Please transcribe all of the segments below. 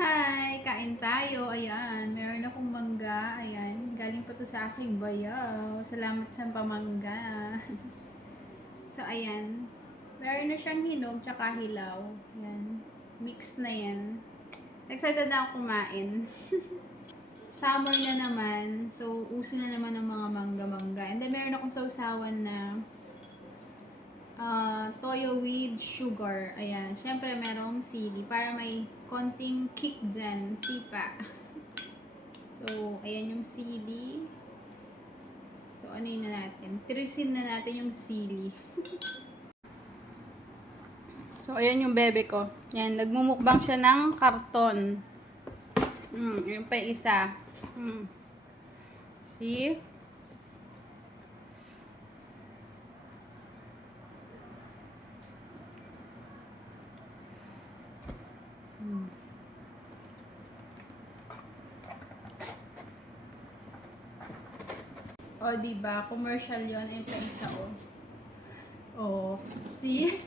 Hi! Kain tayo. Ayan, meron akong mangga. Ayan, galing pa to sa aking bayaw. Salamat sa pamangga. So, ayan. Meron na siyang hinog tsaka hilaw. Ayan. Mix na yan. Excited na ako kumain. Summer na naman. So, uso na naman ng mga mangga-mangga. And then, meron akong sausawan na toyo with sugar. Ayan. Siyempre, merong sili para may konting kick dyan. Sipa. So, ayan yung sili. So, ano yun na natin? Tirisin na natin yung sili. So, ayan yung bebe ko. Yan, nagmumukbang siya ng karton. Yun pa yung isa. See? O, diba? Commercial yun. Yung pa isa, oh. Oh, see?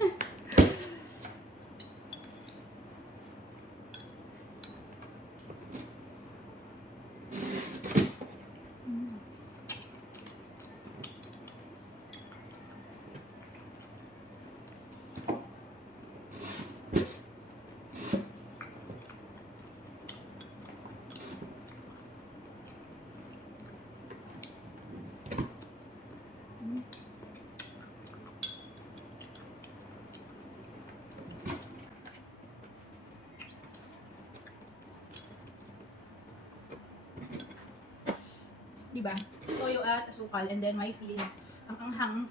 Diba? Toyo at asukal and then may sili. Ang anghang.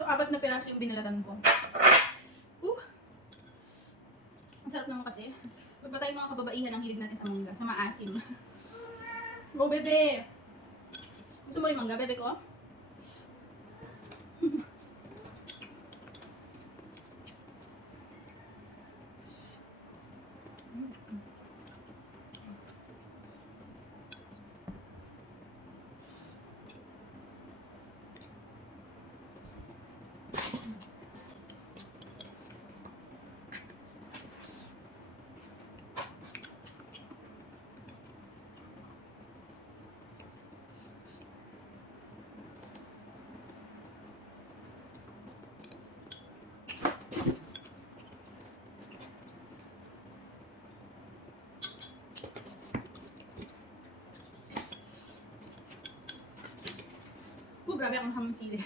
So, 4 na piraso yung binalatan ko. Ang sarap naman kasi. Ba't ba tayong mga kababaihan ang hilig natin sa mangga? Sa maasim. Go, bebe! Gusto mo rin mangga, bebe ko? Grabe akong hamon sili.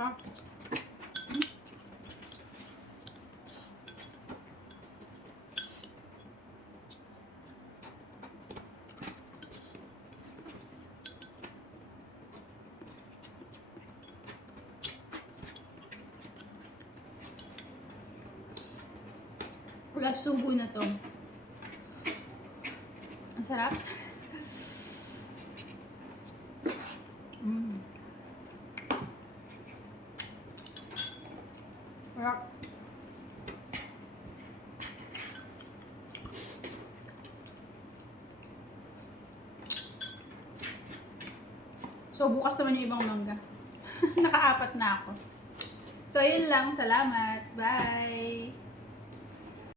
Ha? Wala sugo na to. Ang sarap. Sarap. So, bukas naman yung ibang mangga. Naka-4 na ako. So, yun lang. Salamat. Bye!